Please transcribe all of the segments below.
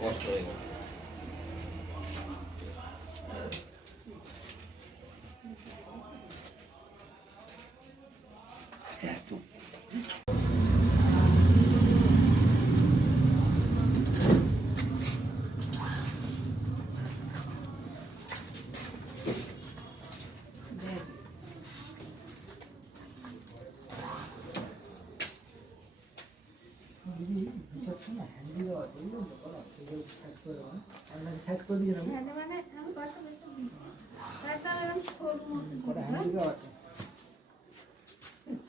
我可以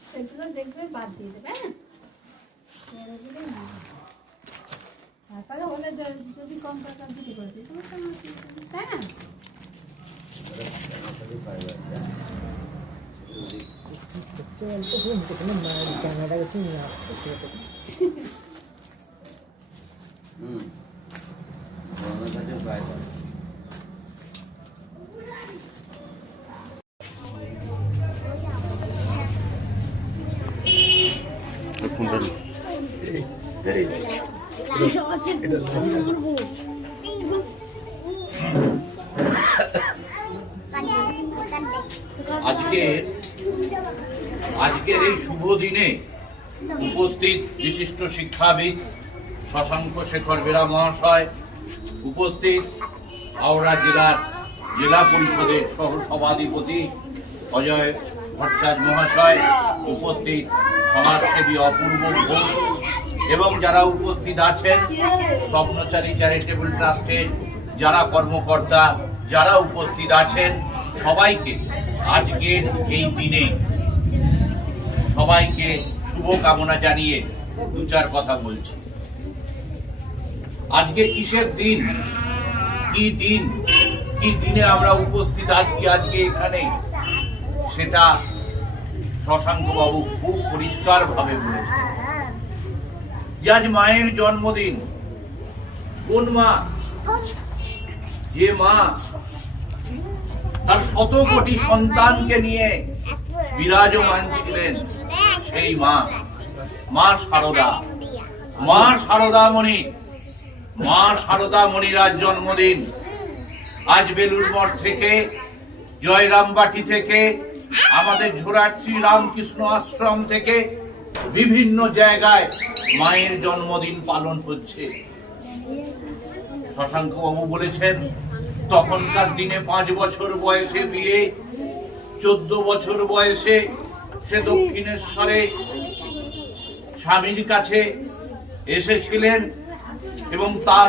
সেগুলো দেখবে বাদ দিয়ে দেবে হ্যাঁ তারপরে হলে যদি কম টাকা দিতে করে দিই? তাই না শুনুন তো শুনুন না ক্যামেরাটাকে শুনুন আসছে সেটা হুম গরমের কাছে প্রায় করে। আজকে আজকের এই শুভ দিনে উপস্থিত বিশিষ্ট শিক্ষাবিদ শশাঙ্ক শেখর বেরা মহাশয় উপস্থিত হাওড়া জেলার জেলা পরিষদের সহ সভাধিপতি অজয় ভট্টাচার্য মহাশয় উপস্থিত সমাজসেবী অপূর্ব ঘোষ এবং যারা উপস্থিত আছেন, স্বপ্নচারী চ্যারিটেবল ট্রাস্টের যারা কর্মকর্তা, যারা উপস্থিত আছেন, সবাইকে আজকের এই দিনে সবাইকে শুভকামনা জানিয়ে দু চার কথা বলছি। আজকে কিসের দিন? কি দিন? কি দিনে আমরা উপস্থিত আছি আজকে এখানে? সেটা শশাঙ্ক বাবু খুব পরিষ্কার ভাবে বলেছেন। যে আজ মায়ের জন্মদিন, কোন মা? যে মা তার শত কোটি সন্তানকে নিয়ে বিরাজমান ছিলেন, সেই মা। মা শারদা মা শারদা মণি মা সারদা মণির জন্মদিন। আজ বেলুর মঠ থেকে, জয়রামবাটি থেকে, আমাদের ঝোরাট শ্রী রামকৃষ্ণ আশ্রম থেকে বিভিন্ন জায়গায় মায়ের জন্মদিন পালন হচ্ছে। শশাঙ্ক বাবু বলেছেন, তখনকার দিনে পাঁচ বছর বয়সে বিয়ে, চোদ্দ বছর বয়সে সে দক্ষিণেশ্বরে স্বামীর কাছে এসেছিলেন। এবং তার